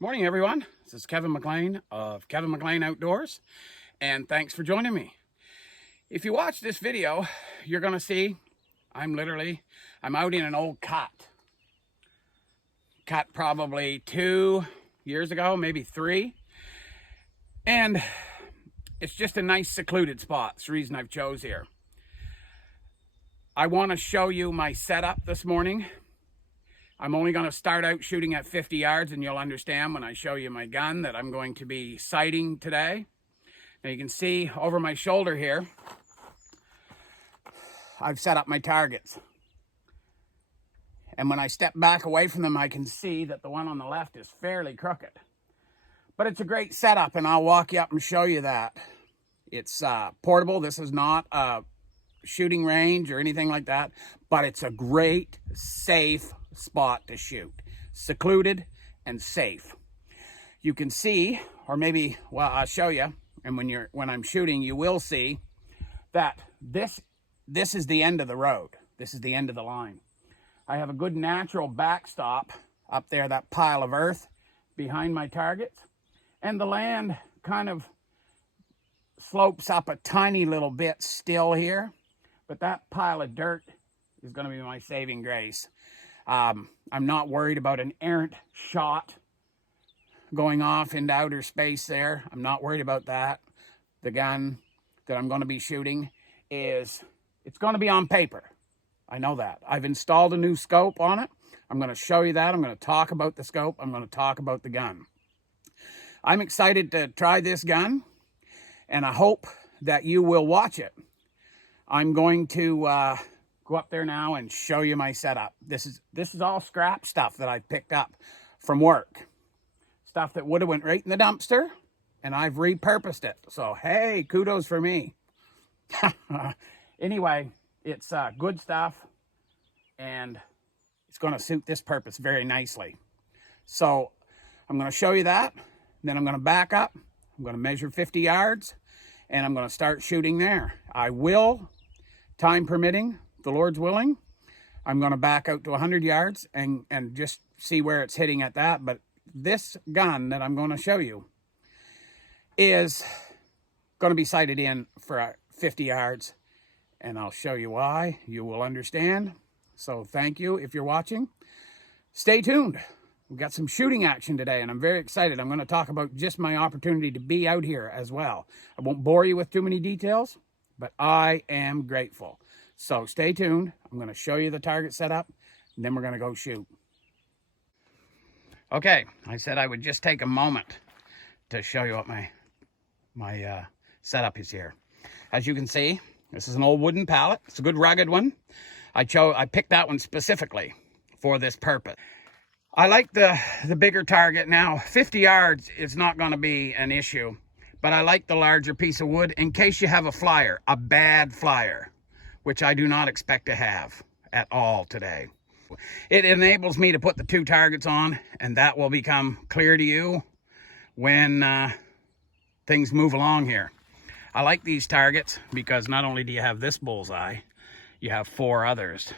Morning, everyone. This is Kevin McLean of Kevin McLean Outdoors, and thanks for joining me. If you watch this video, you're going to see I'm out in an old cut probably 2 years ago, maybe 3, and it's just a nice secluded spot. It's the reason I've chose here. I want to show you my setup this morning. I'm only going to start out shooting at 50 yards, and you'll understand when I show you my gun that I'm going to be sighting today. Now you can see over my shoulder here, I've set up my targets. And when I step back away from them, I can see that the one on the left is fairly crooked. But it's a great setup, and I'll walk you up and show you that. It's portable. This is not a shooting range or anything like that, but it's a great, safe spot to shoot. Secluded and safe. You can see, or maybe, well, I'll show you, and when I'm shooting, you will see that this is the end of the road. This is the end of the line. I have a good natural backstop up there, that pile of earth behind my targets, and the land kind of slopes up a tiny little bit still here, but that pile of dirt is going to be my saving grace. I'm not worried about an errant shot going off into outer space there. I'm not worried about that. The gun that I'm going to be shooting it's going to be on paper. I know that. I've installed a new scope on it. I'm going to show you that. I'm going to talk about the scope. I'm going to talk about the gun. I'm excited to try this gun, and I hope that you will watch it. I'm going to go up there now and show you my setup. This is all scrap stuff that I picked up from work. Stuff that would have went right in the dumpster, and I've repurposed it. So, hey, kudos for me. Anyway, it's good stuff, and it's going to suit this purpose very nicely. So I'm going to show you that. Then I'm going to back up. I'm going to measure 50 yards, and I'm going to start shooting there. I will, time permitting, the Lord's willing, I'm going to back out to 100 yards and just see where it's hitting at that. But this gun that I'm going to show you is going to be sighted in for 50 yards. And I'll show you why. You will understand. So thank you if you're watching. Stay tuned. We've got some shooting action today, and I'm very excited. I'm going to talk about just my opportunity to be out here as well. I won't bore you with too many details, but I am grateful. So stay tuned. I'm going to show you the target setup, and then we're going to go shoot. Okay, I said I would just take a moment to show you what my setup is here. As you can see, this is an old wooden pallet. It's a good rugged one. I picked that one specifically for this purpose. I like the bigger target. Now, 50 yards is not going to be an issue, but I like the larger piece of wood in case you have a flyer, a bad flyer, which I do not expect to have at all today. It enables me to put the 2 targets on, and that will become clear to you when things move along here. I like these targets because not only do you have this bullseye, you have 4 others,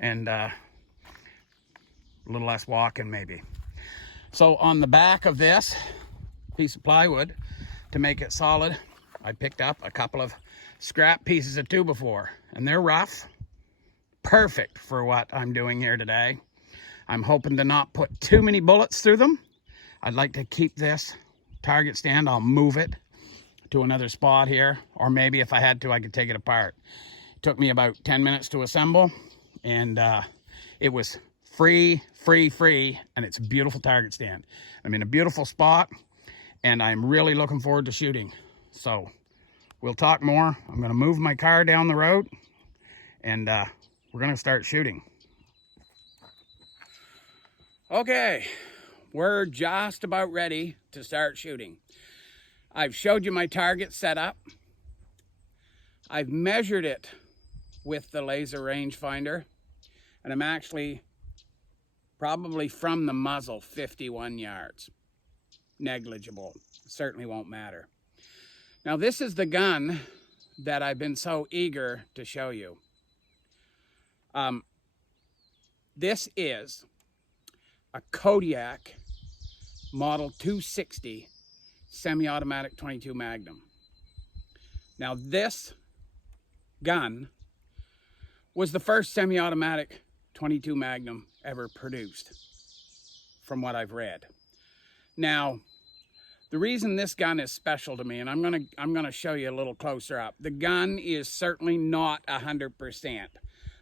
and a little less walking maybe. So on the back of this piece of plywood, to make it solid, I picked up a couple of scrap pieces of 2x4, and they're rough, perfect for what I'm doing here today. I'm hoping to not put too many bullets through them. I'd like to keep this target stand. I'll move it to another spot here, or maybe if I had to, I could take it apart. It took me about 10 minutes to assemble, and it was free, and it's a beautiful target stand. I'm in a beautiful spot, and I'm really looking forward to shooting. So we'll talk more. I'm going to move my car down the road, and we're going to start shooting. Okay, we're just about ready to start shooting. I've showed you my target setup. I've measured it with the laser rangefinder, and I'm actually probably from the muzzle 51 yards. Negligible. Certainly won't matter. Now this is the gun that I've been so eager to show you. This is a Kodiac Model 260 semi-automatic 22 Magnum. Now this gun was the first semi-automatic 22 Magnum ever produced, from what I've read. Now, the reason this gun is special to me, and I'm gonna show you a little closer up. The gun is certainly not 100%.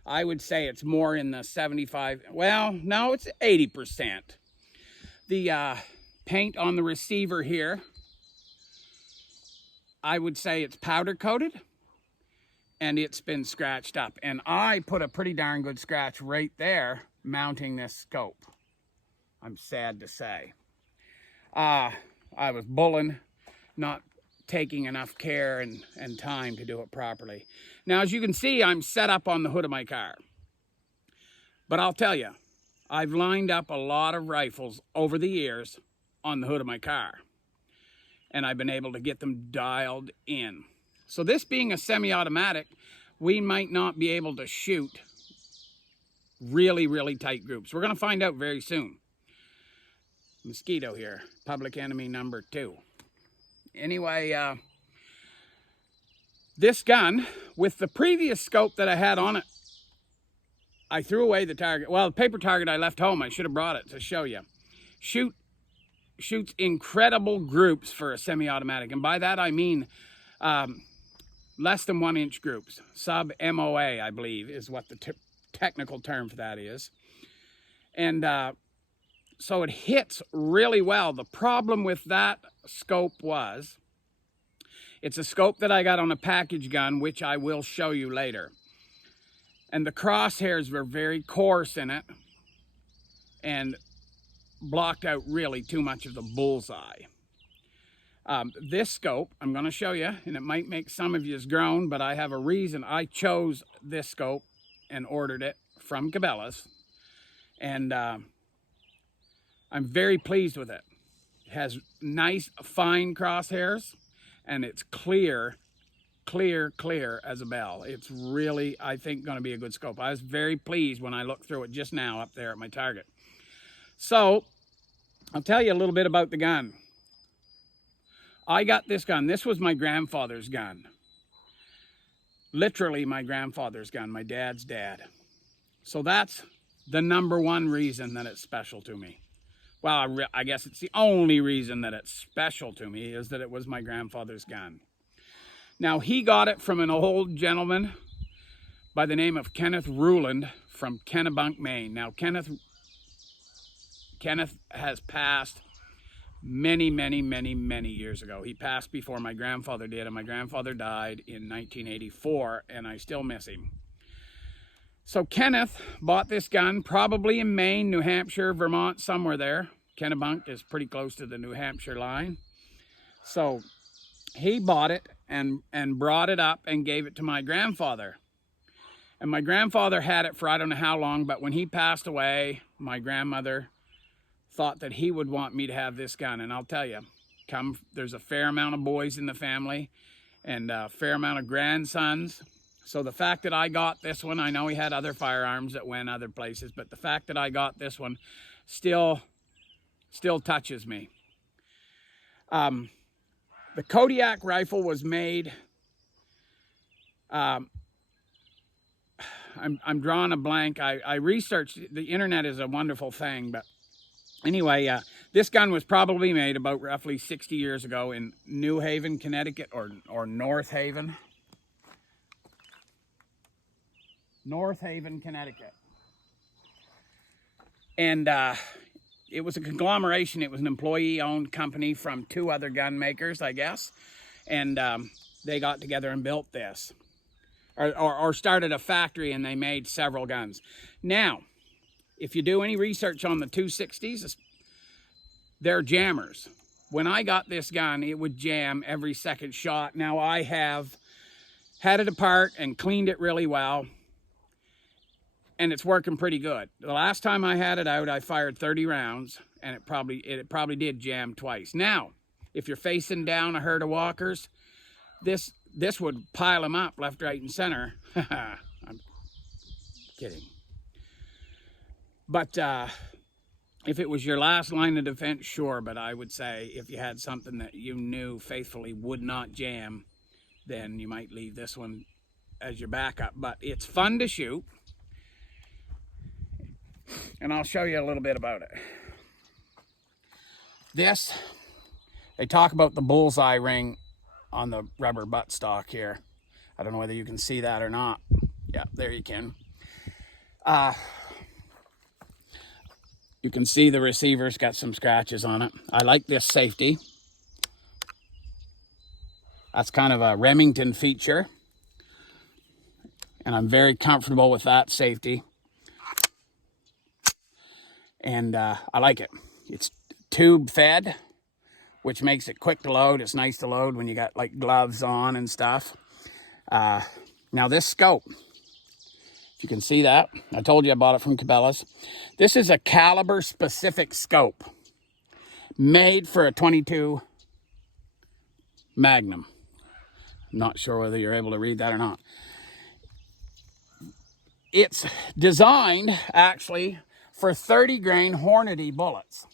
I would say it's more in the 75. Well, no, it's 80%. The paint on the receiver here, I would say it's powder coated, and it's been scratched up. And I put a pretty darn good scratch right there mounting this scope, I'm sad to say. I was bulling, not taking enough care and time to do it properly. Now, as you can see, I'm set up on the hood of my car. But I'll tell you, I've lined up a lot of rifles over the years on the hood of my car, and I've been able to get them dialed in. So this being a semi-automatic, we might not be able to shoot really, really tight groups. We're going to find out very soon. Mosquito here, public enemy number 2. Anyway, this gun, with the previous scope that I had on it, I threw away the target. Well, the paper target I left home, I should have brought it to show you. Shoots incredible groups for a semi-automatic, and by that I mean less than 1 inch groups. Sub MOA, I believe, is what the technical term for that is. And so it hits really well. The problem with that scope was, it's a scope that I got on a package gun, which I will show you later. And the crosshairs were very coarse in it and blocked out really too much of the bullseye. This scope, I'm going to show you, and it might make some of you groan, but I have a reason. I chose this scope and ordered it from Cabelas, and I'm very pleased with it. It has nice fine crosshairs, and it's clear as a bell. It's really, I think, going to be a good scope. I was very pleased when I looked through it just now up there at my target. So I'll tell you a little bit about the gun. I got this gun. This was my grandfather's gun. Literally my grandfather's gun, my dad's dad. So that's the #1 reason that it's special to me. Well, I guess it's the only reason that it's special to me, is that it was my grandfather's gun. Now, he got it from an old gentleman by the name of Kenneth Ruland from Kennebunk, Maine. Now, Kenneth has passed many years ago. He passed before my grandfather did, and my grandfather died in 1984, and I still miss him. So Kenneth bought this gun probably in Maine, New Hampshire, Vermont, somewhere there. Kennebunk is pretty close to the New Hampshire line. So he bought it and brought it up and gave it to my grandfather. And my grandfather had it for I don't know how long, but when he passed away, my grandmother thought that he would want me to have this gun. And I'll tell you, there's a fair amount of boys in the family and a fair amount of grandsons. So the fact that I got this one, I know he had other firearms that went other places, but the fact that I got this one still touches me. The Kodiac rifle was made, I'm drawing a blank. I researched, the internet is a wonderful thing, but anyway, this gun was probably made about roughly 60 years ago in New Haven, Connecticut, or North Haven. North Haven, Connecticut. And it was a conglomeration. It was an employee-owned company from 2 other gun makers, I guess. And they got together and built this. Or started a factory, and they made several guns. Now, if you do any research on the 260s, they're jammers. When I got this gun, it would jam every second shot. Now, I have had it apart and cleaned it really well, and it's working pretty good. The last time I had it out, I fired 30 rounds, and it probably did jam twice. Now, if you're facing down a herd of walkers, this would pile them up left, right, and center. I'm kidding. But If it was your last line of defense, sure, but I would say if you had something that you knew faithfully would not jam, then you might leave this one as your backup. But it's fun to shoot, and I'll show you a little bit about it. This, they talk about the bullseye ring on the rubber buttstock here. I don't know whether you can see that or not. Yeah, there you can. You can see the receiver's got some scratches on it. I like this safety. That's kind of a Remington feature, and I'm very comfortable with that safety. And I like it. It's tube fed, which makes it quick to load. It's nice to load when you got like gloves on and stuff. Now this scope, if you can see that, I told you I bought it from Cabelas. This is a caliber specific scope made for a 22 Magnum. I'm not sure whether you're able to read that or not. It's designed actually for 30 grain Hornady bullets.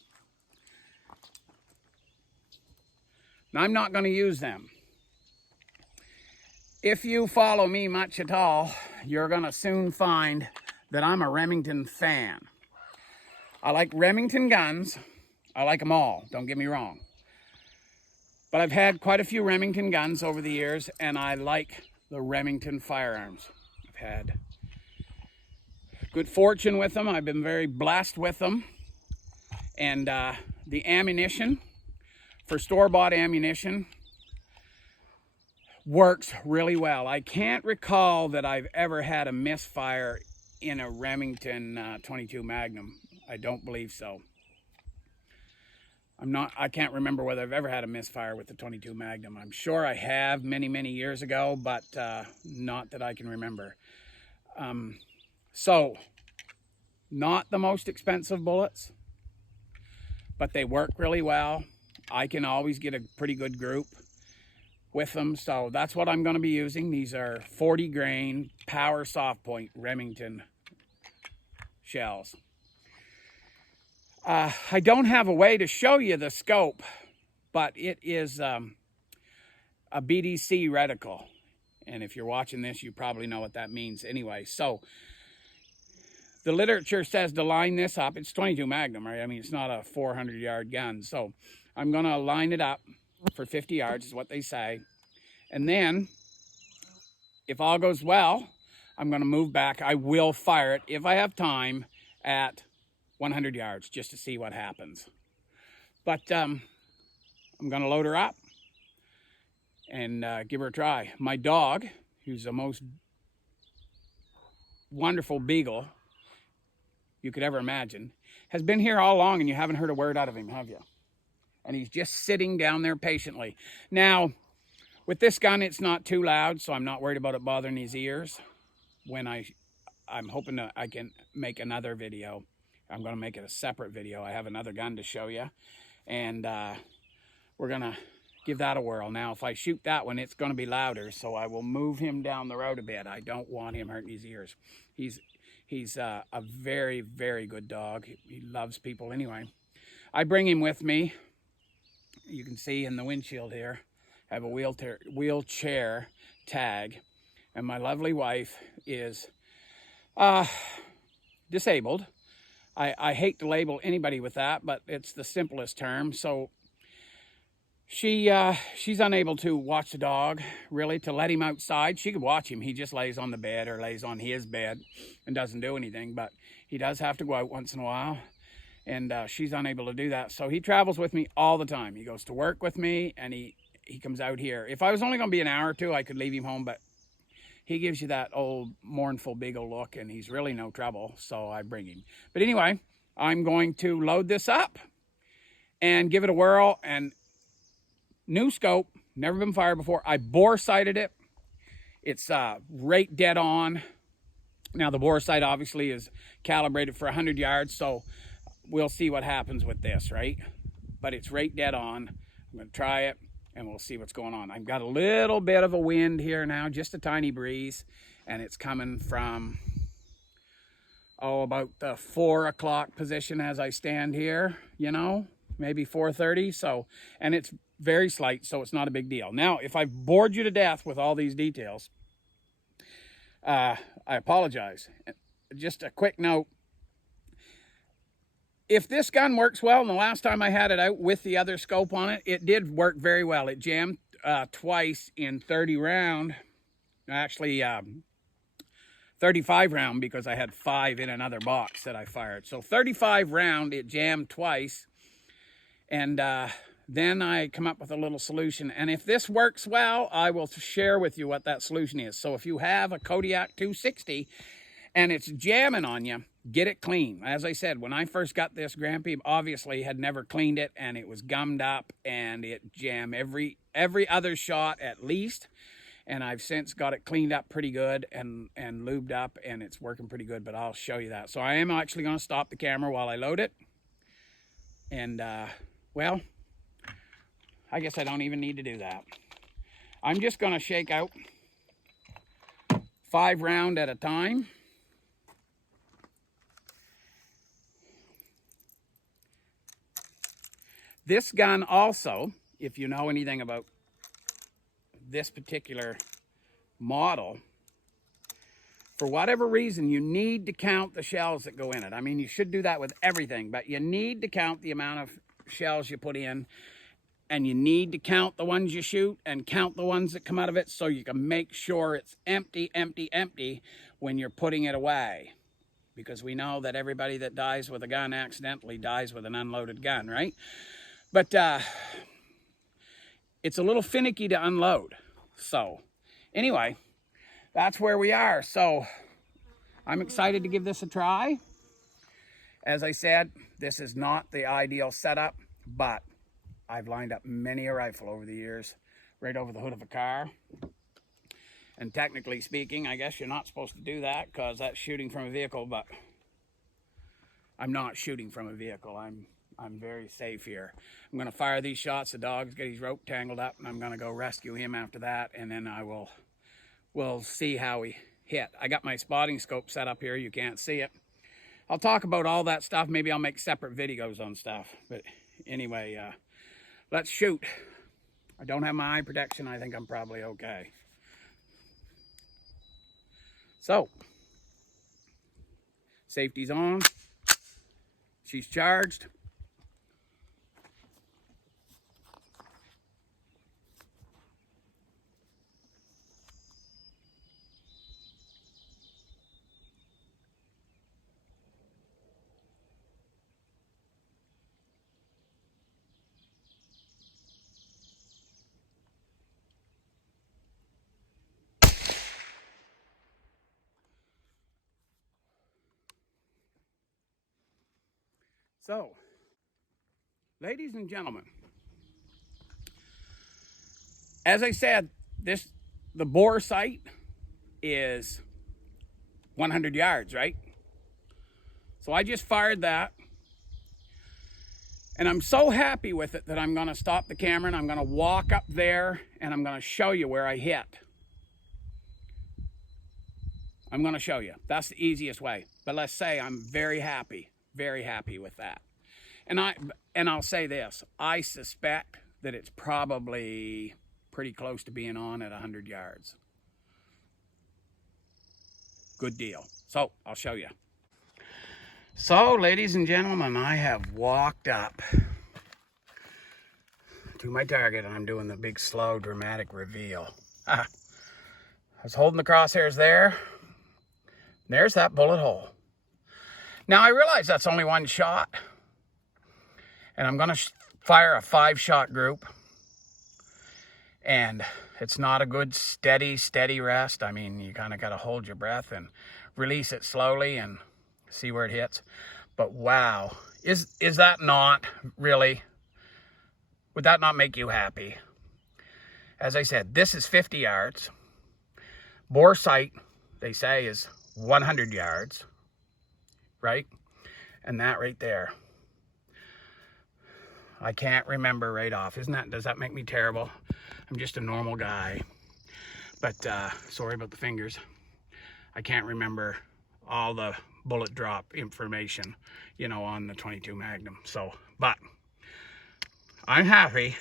Now, I'm not going to use them. If you follow me much at all, you're going to soon find that I'm a Remington fan. I like Remington guns. I like them all, don't get me wrong. But I've had quite a few Remington guns over the years, and I like the Remington firearms. I've had good fortune with them. I've been very blessed with them. And the ammunition, for store-bought ammunition, works really well. I can't recall that I've ever had a misfire in a Remington 22 Magnum. I don't believe so. I can't remember whether I've ever had a misfire with the 22 Magnum. I'm sure I have many, many years ago, but not that I can remember. So, not the most expensive bullets, but they work really well. I can always get a pretty good group with them, so that's what I'm going to be using. These are 40 grain power soft point Remington shells. I don't have a way to show you the scope, but it is a BDC reticle, and if you're watching this, you probably know what that means anyway. So the literature says to line this up. It's 22 Magnum, right? I mean, it's not a 400-yard gun, so I'm going to line it up for 50 yards is what they say. And then, if all goes well, I'm going to move back. I will fire it, if I have time, at 100 yards just to see what happens. But I'm going to load her up and give her a try. My dog, who's the most wonderful beagle you could ever imagine, has been here all along, and you haven't heard a word out of him, have you? And he's just sitting down there patiently. Now, with this gun, it's not too loud, so I'm not worried about it bothering his ears. When I'm hoping that I can make another video. I'm going to make it a separate video. I have another gun to show you, and we're going to give that a whirl. Now, if I shoot that one, it's going to be louder, so I will move him down the road a bit. I don't want him hurting his ears. He's a very, very good dog. He loves people anyway. I bring him with me. You can see in the windshield here, I have a wheelchair tag, and my lovely wife is disabled. I hate to label anybody with that, but it's the simplest term. So she's unable to watch the dog, really, to let him outside. She could watch him. He just lays on the bed or lays on his bed and doesn't do anything, but he does have to go out once in a while. And she's unable to do that. So he travels with me all the time. He goes to work with me, and he comes out here. If I was only going to be an hour or two, I could leave him home, but he gives you that old mournful beagle look, and he's really no trouble, so I bring him. But anyway, I'm going to load this up and give it a whirl. And new scope, never been fired before. I bore sighted it. It's right dead on. Now, the bore sight obviously is calibrated for 100 yards, so we'll see what happens with this, right? But it's right dead on. I'm going to try it, and we'll see what's going on. I've got a little bit of a wind here now, just a tiny breeze, and it's coming from about the 4 o'clock position as I stand here, you know, maybe 4:30. So, and it's very slight, so it's not a big deal. Now, if I've bored you to death with all these details, I apologize. Just a quick note. If this gun works well, and the last time I had it out with the other scope on it, it did work very well. It jammed twice in 30 round, actually 35 round, because I had 5 in another box that I fired. So 35 round, it jammed twice. And then I come up with a little solution. And if this works well, I will share with you what that solution is. So if you have a Kodiac 260 and it's jamming on you, get it clean. As I said, when I first got this, Grampy obviously had never cleaned it, and it was gummed up and it jammed every other shot at least. And I've since got it cleaned up pretty good and lubed up, and it's working pretty good, but I'll show you that. So I am actually going to stop the camera while I load it. And, well, I guess I don't even need to do that. I'm just going to shake out 5 round at a time. This gun also, if you know anything about this particular model, for whatever reason, you need to count the shells that go in it. I mean, you should do that with everything, but you need to count the amount of shells you put in, and you need to count the ones you shoot and count the ones that come out of it, so you can make sure it's empty, empty, empty when you're putting it away. Because we know that everybody that dies with a gun accidentally dies with an unloaded gun, right? But it's a little finicky to unload. So anyway, that's where we are. So I'm excited to give this a try. As I said, this is not the ideal setup, but I've lined up many a rifle over the years, right over the hood of a car. And technically speaking, I guess you're not supposed to do that because that's shooting from a vehicle, but I'm not shooting from a vehicle. I'm very safe here. I'm going to fire these shots. The dog's got his rope tangled up, and I'm going to go rescue him after that, and then we'll see how we hit. I got my spotting scope set up here. You can't see it. I'll talk about all that stuff. Maybe I'll make separate videos on stuff. But anyway, let's shoot. I don't have my eye protection. I think I'm probably okay. So, safety's on. She's charged. So, ladies and gentlemen, as I said, the bore sight is 100 yards, right? So I just fired that, and I'm so happy with it that I'm going to stop the camera and I'm going to walk up there and I'm going to show you where I hit. I'm going to show you. That's the easiest way. But let's say I'm very happy with that. And I'll say this, I suspect that it's probably pretty close to being on at 100 yards. Good deal. So I'll show you. So, ladies and gentlemen, I have walked up to my target, and I'm doing the big, slow, dramatic reveal. I was holding the crosshairs there. There's that bullet hole. Now, I realize that's only one shot, and I'm going to fire a 5-shot group, and it's not a good steady rest. I mean, you kind of got to hold your breath and release it slowly and see where it hits. But wow, is that not really, would that not make you happy? As I said, this is 50 yards. Bore sight, they say, is 100 yards. Right? And that right there, I can't remember right off. Does that make me terrible? I'm just a normal guy. But sorry about the fingers. I can't remember all the bullet drop information, you know, on the 22 Magnum. So, but I'm happy.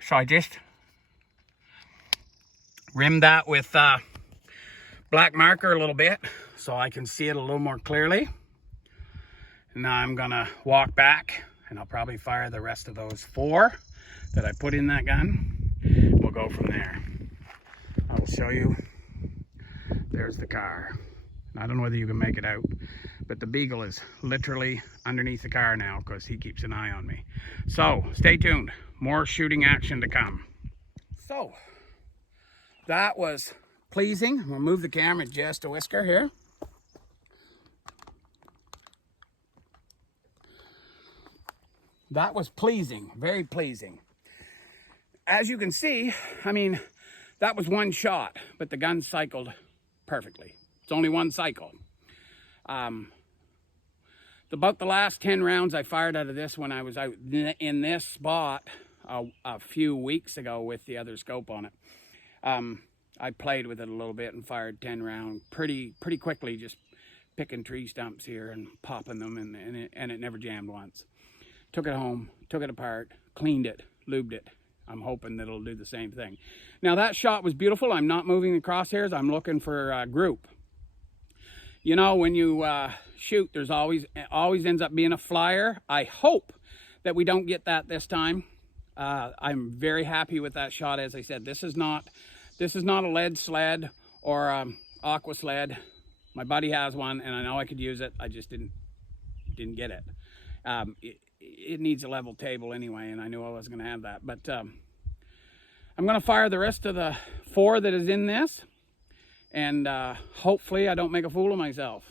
So I just rimmed that with black marker a little bit so I can see it a little more clearly. And now I'm gonna walk back and I'll probably fire the rest of those 4 that I put in that gun. We'll go from there. I will show you. There's the car. I don't know whether you can make it out, but the Beagle is literally underneath the car now because he keeps an eye on me. So stay tuned. More shooting action to come. So that was pleasing. We'll move the camera just a whisker here. That was pleasing, very pleasing. As you can see, I mean, that was one shot, but the gun cycled perfectly. It's only one cycle. About the last 10 rounds I fired out of this when I was out in this spot a few weeks ago with the other scope on it. I played with it a little bit and fired 10 rounds pretty quickly, just picking tree stumps here and popping them, and it never jammed once. Took it home, took it apart, cleaned it, lubed it. I'm hoping that it'll do the same thing. Now that shot was beautiful. I'm not moving the crosshairs. I'm looking for a group. You know, when you shoot, there's always ends up being a flyer. I hope that we don't get that this time. I'm very happy with that shot. As I said, this is not a lead sled or aqua sled. My buddy has one, and I know I could use it. I just didn't get it. It needs a level table anyway, and I knew I was going to have that. But I'm going to fire the rest of the 4 that is in this, and hopefully I don't make a fool of myself.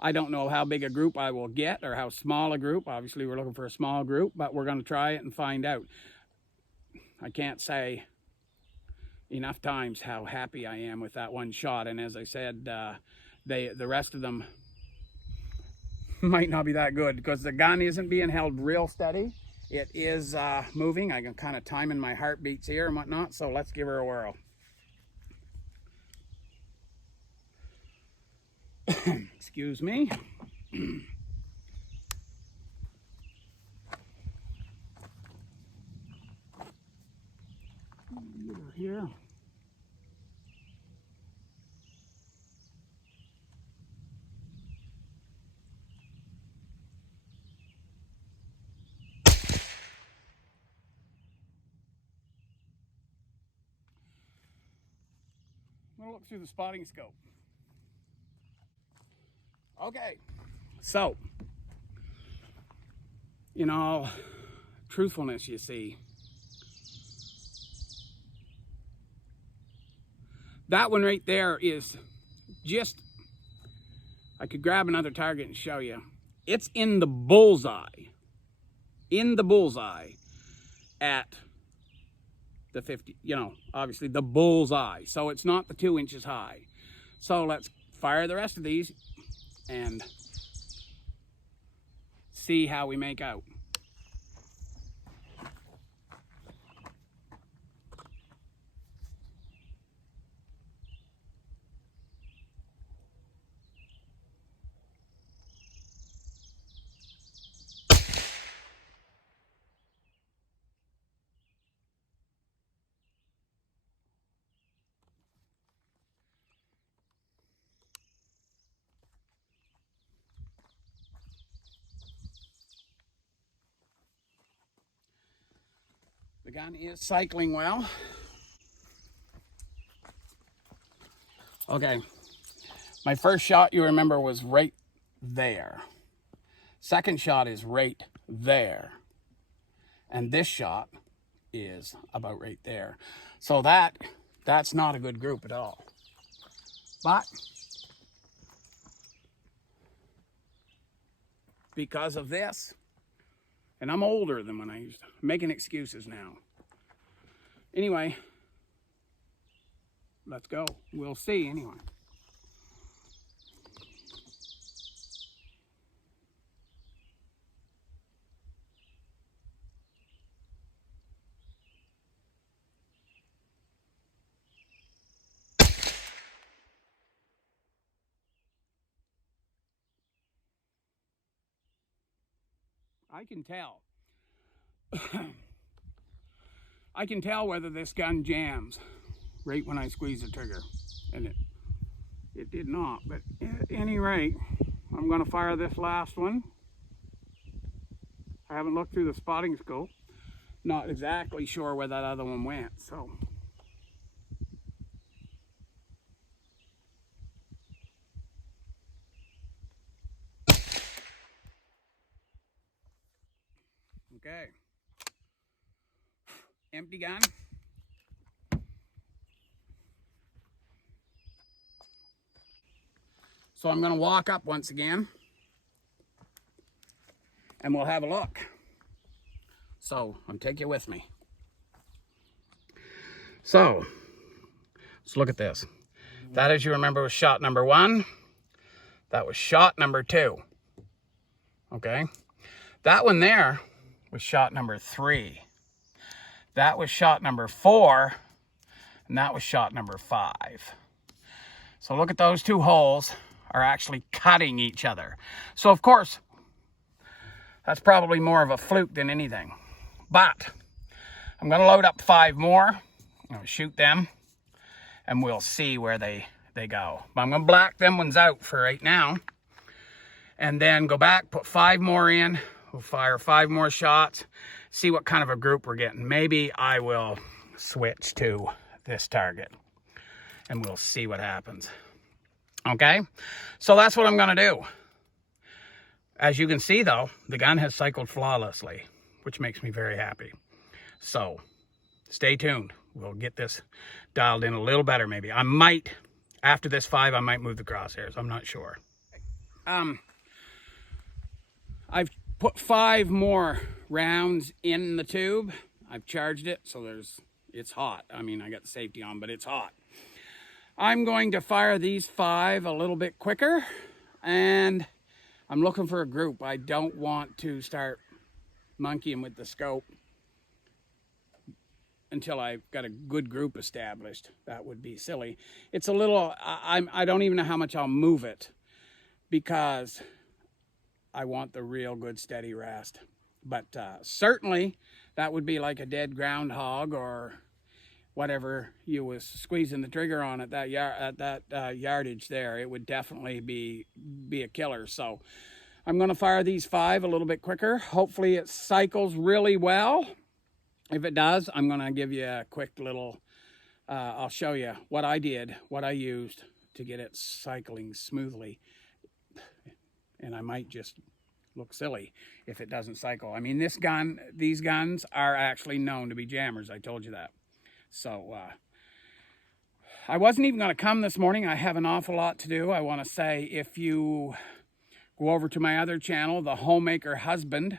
I don't know how big a group I will get or how small a group. Obviously, we're looking for a small group, but we're going to try it and find out. I can't say enough times how happy I am with that one shot, and as I said, the rest of them might not be that good because the gun isn't being held real steady. It is moving. I can kind of timing my heartbeats here and whatnot, so let's give her a whirl. Excuse me. Here. I'm gonna look through the spotting scope. Okay, so, you know, truthfulness, you see. That one right there is just, I could grab another target and show you. It's in the bullseye at the 50, you know, obviously the bullseye. So it's not the 2 inches high. So let's fire the rest of these and see how we make out. The gun is cycling well. Okay, my first shot, you remember, was right there. Second shot is right there. And this shot is about right there. So that's not a good group at all. But because of this, and I'm older than when I used to, I'm making excuses now. Anyway, let's go. We'll see anyway. I can tell. I can tell whether this gun jams right when I squeeze the trigger, and it did not. But at any rate, I'm going to fire this last one. I haven't looked through the spotting scope. Not exactly sure where that other one went, so. Okay. Empty gun. So I'm going to walk up once again and we'll have a look. So I'll take you with me. So let's look at this. That, as you remember, was shot number 1. That was shot number 2. Okay. That one there was shot number 3. That was shot number 4. And that was shot number 5. So look at those 2 holes are actually cutting each other. So of course, that's probably more of a fluke than anything. But I'm going to load up 5 more. I'm going to shoot them and we'll see where they go. But I'm going to black them ones out for right now. And then go back, put 5 more in. We'll fire 5 more shots. See what kind of a group we're getting. Maybe I will switch to this target. And we'll see what happens. Okay? So that's what I'm going to do. As you can see, though, the gun has cycled flawlessly, which makes me very happy. So, stay tuned. We'll get this dialed in a little better, maybe. I might, after this 5, I might move the crosshairs. I'm not sure. I've put 5 more rounds in the tube. I've charged it, so it's hot. I mean, I got the safety on, but it's hot. I'm going to fire these 5 a little bit quicker, and I'm looking for a group. I don't want to start monkeying with the scope until I've got a good group established. That would be silly. It's a little, I don't even know how much I'll move it because I want the real good steady rest. But certainly that would be like a dead groundhog or whatever you was squeezing the trigger on at that yardage there. It would definitely be a killer. So I'm going to fire these 5 a little bit quicker. Hopefully it cycles really well. If it does, I'm going to give you a quick little, I'll show you what I did, what I used to get it cycling smoothly. And I might just look silly if it doesn't cycle. I mean, these guns are actually known to be jammers. I told you that. So I wasn't even going to come this morning. I have an awful lot to do. I want to say, if you go over to my other channel, The Homemaker Husband,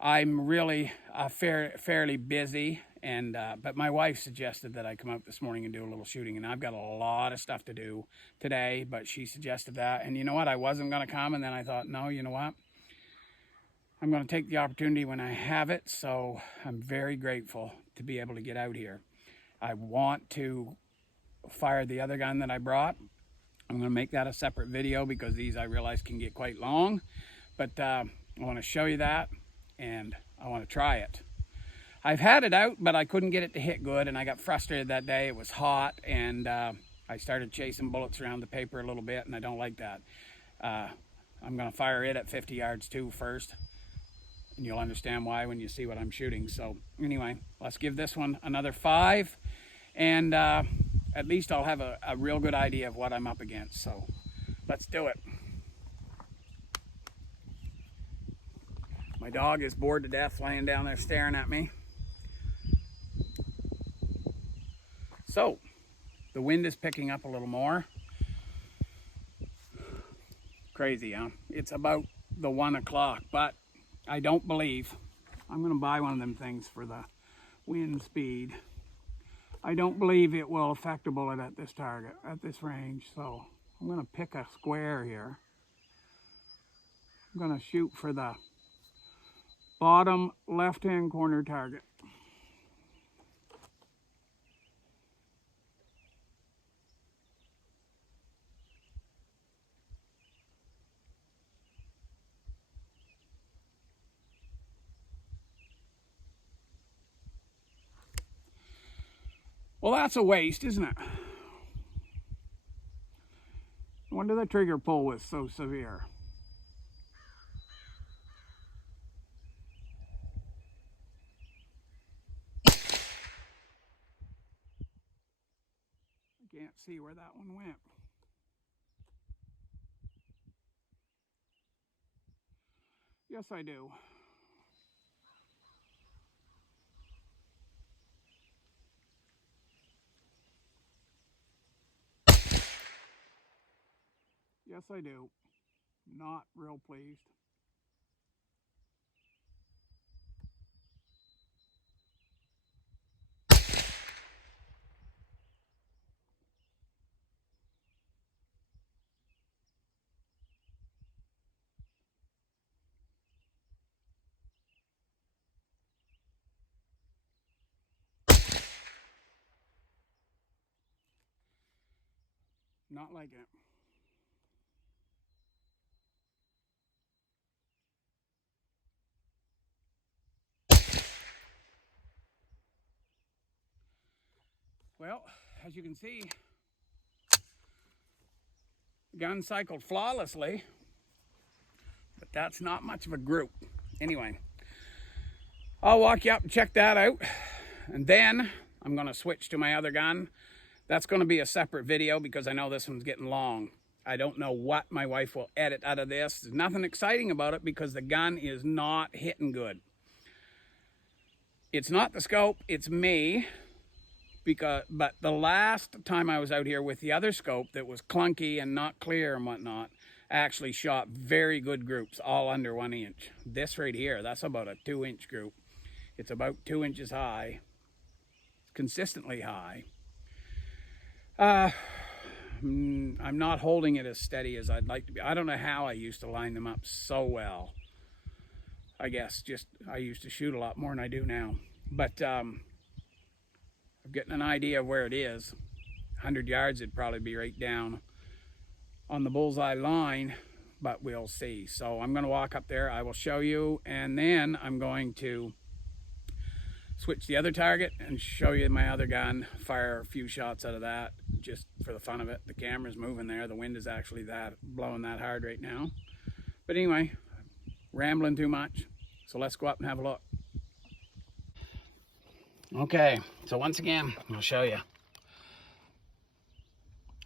I'm really fairly busy, and but my wife suggested that I come out this morning and do a little shooting, and I've got a lot of stuff to do today, but she suggested that. And you know what? I wasn't going to come, and then I thought, no, you know what? I'm going to take the opportunity when I have it, so I'm very grateful to be able to get out here. I want to fire the other gun that I brought. I'm going to make that a separate video because these, I realize, can get quite long. But I want to show you that, and I want to try it. I've had it out, but I couldn't get it to hit good, and I got frustrated that day. It was hot, and I started chasing bullets around the paper a little bit, and I don't like that. I'm going to fire it at 50 yards too first. And you'll understand why when you see what I'm shooting. So anyway, let's give this one another 5, and at least I'll have a real good idea of what I'm up against. So let's do it. My dog is bored to death laying down there staring at me. So the wind is picking up a little more. Crazy, huh? It's about the 1 o'clock, but I don't believe, I'm going to buy one of them things for the wind speed. I don't believe it will affect a bullet at this target, at this range. So I'm going to pick a square here. I'm going to shoot for the bottom left-hand corner target. Well, that's a waste, isn't it? No wonder the trigger pull was so severe. I can't see where that one went. Yes, I do. Yes, I do. Not real pleased. Not like it. Well, as you can see, the gun cycled flawlessly, but that's not much of a group. Anyway, I'll walk you up and check that out, and then I'm going to switch to my other gun. That's going to be a separate video because I know this one's getting long. I don't know what my wife will edit out of this. There's nothing exciting about it because the gun is not hitting good. It's not the scope, it's me. But the last time I was out here with the other scope that was clunky and not clear and whatnot, I actually shot very good groups, all under 1 inch. This right here, that's about a 2-inch group. It's about 2 inches high, consistently high. I'm not holding it as steady as I'd like to be. I don't know how I used to line them up so well. I guess just I used to shoot a lot more than I do now. But I'm getting an idea of where it is. 100 yards, it'd probably be right down on the bullseye line, but we'll see. So I'm going to walk up there. I will show you, and then I'm going to switch the other target and show you my other gun, fire a few shots out of that just for the fun of it. The camera's moving there. The wind is actually blowing that hard right now. But anyway, rambling too much. So let's go up and have a look. Okay, so once again, I'll show you.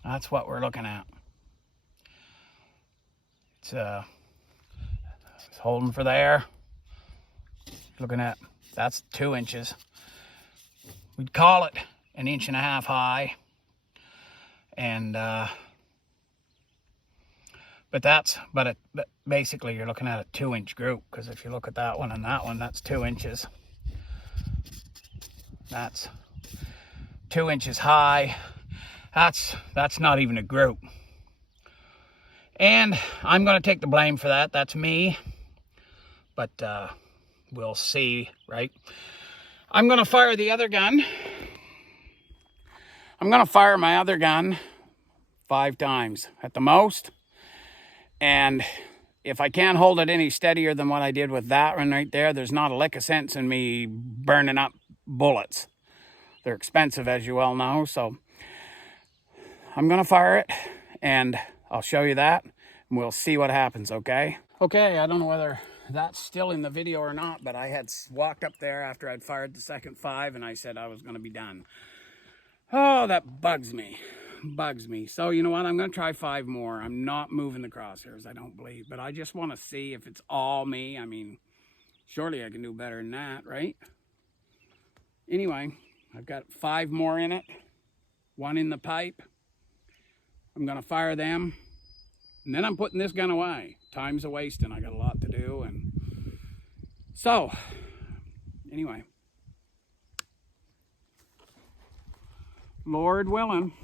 That's what we're looking at. It's holding for there. Looking at, that's 2 inches. We'd call it 1.5 inches high. And but basically you're looking at a 2-inch group, because if you look at that one and that one, that's 2 inches. That's 2 inches high. That's not even a group. And I'm going to take the blame for that. That's me. But we'll see, right? I'm going to fire the other gun. I'm going to fire my other gun 5 times at the most. And if I can't hold it any steadier than what I did with that one right there, there's not a lick of sense in me burning up bullets. They're expensive, as you well know. So I'm going to fire it, and I'll show you that, and we'll see what happens, okay? Okay, I don't know whether that's still in the video or not, but I had walked up there after I'd fired the second 5, and I said I was going to be done. Oh, that bugs me. Bugs me. So you know what? I'm going to try 5 more. I'm not moving the crosshairs, I don't believe, but I just want to see if it's all me. I mean, surely I can do better than that, right? Anyway, I've got 5 more in it, 1 in the pipe. I'm going to fire them, and then I'm putting this gun away. Time's a wasting. I got a lot to do, and so anyway, Lord willing,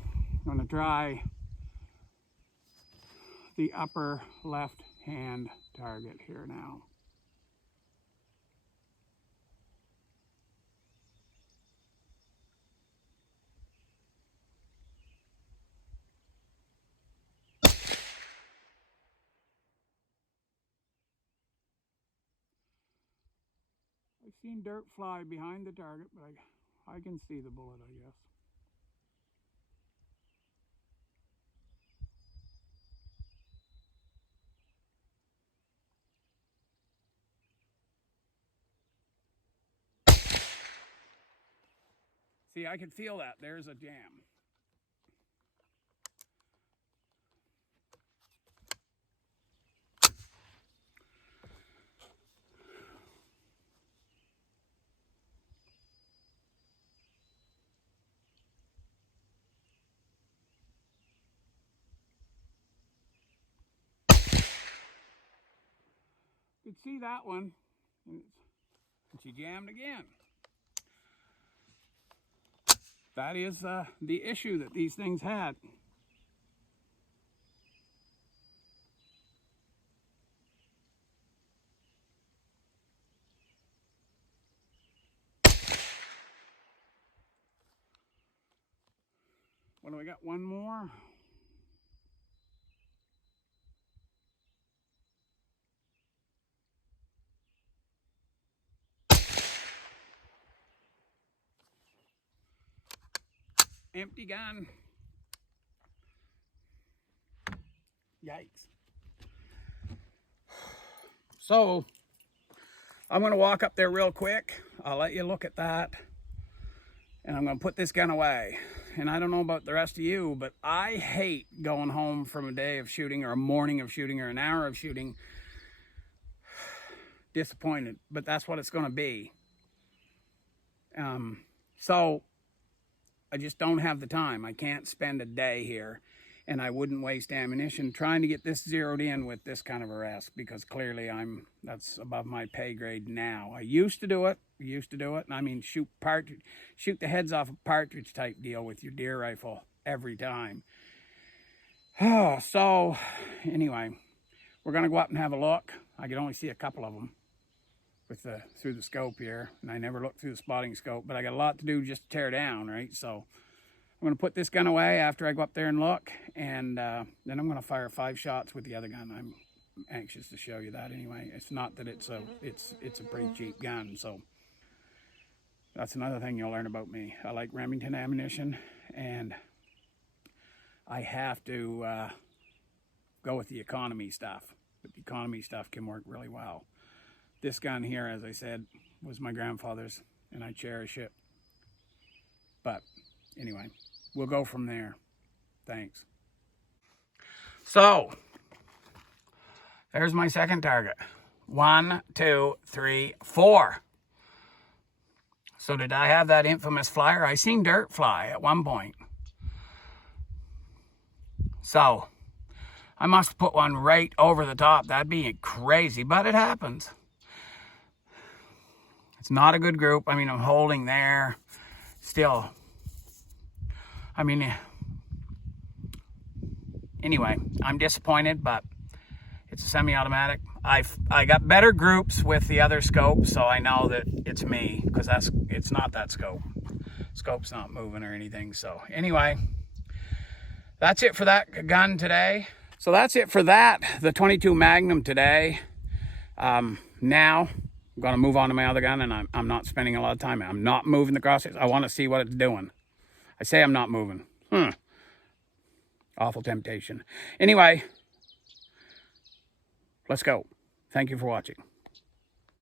I'm going to try the upper left hand target here now. I've seen dirt fly behind the target, but I can see the bullet, I guess. See, I could feel that. There's a jam. You could see that one, and she jammed again. That is the issue that these things had. What do we got? One more. Empty gun. Yikes. So, I'm going to walk up there real quick. I'll let you look at that. And I'm going to put this gun away. And I don't know about the rest of you, but I hate going home from a day of shooting or a morning of shooting or an hour of shooting disappointed. But that's what it's going to be. So, I just don't have the time. I can't spend a day here, and I wouldn't waste ammunition trying to get this zeroed in with this kind of a rest, because clearly that's above my pay grade now. I used to do it, and I mean shoot the heads off a partridge type deal with your deer rifle every time. Oh, so anyway, we're gonna go up and have a look. I could only see a couple of them through the scope here, and I never looked through the spotting scope, but I got a lot to do just to tear down, right? So I'm going to put this gun away after I go up there and look, and then I'm going to fire 5 shots with the other gun. I'm anxious to show you that anyway. It's not that it's a pretty cheap gun, so that's another thing you'll learn about me. I like Remington ammunition, and I have to go with the economy stuff, but the economy stuff can work really well. This gun here, as I said, was my grandfather's, and I cherish it. But anyway, we'll go from there. Thanks. So, there's my second target. 1, 2, 3, 4. So did I have that infamous flyer? I seen dirt fly at one point. So, I must have put one right over the top. That'd be crazy, but it happens. It's not a good group. I mean, I'm holding there still. I mean, anyway, I'm disappointed, but it's a semi-automatic. I got better groups with the other scope, so I know that it's me, because it's not that scope. Scope's not moving or anything. So anyway, that's it for that gun today. So that's it for that, the 22 Magnum today. Now, I'm going to move on to my other gun, and I'm not spending a lot of time. I'm not moving the crosshairs. I want to see what it's doing. I say I'm not moving. Awful temptation. Anyway, let's go. Thank you for watching.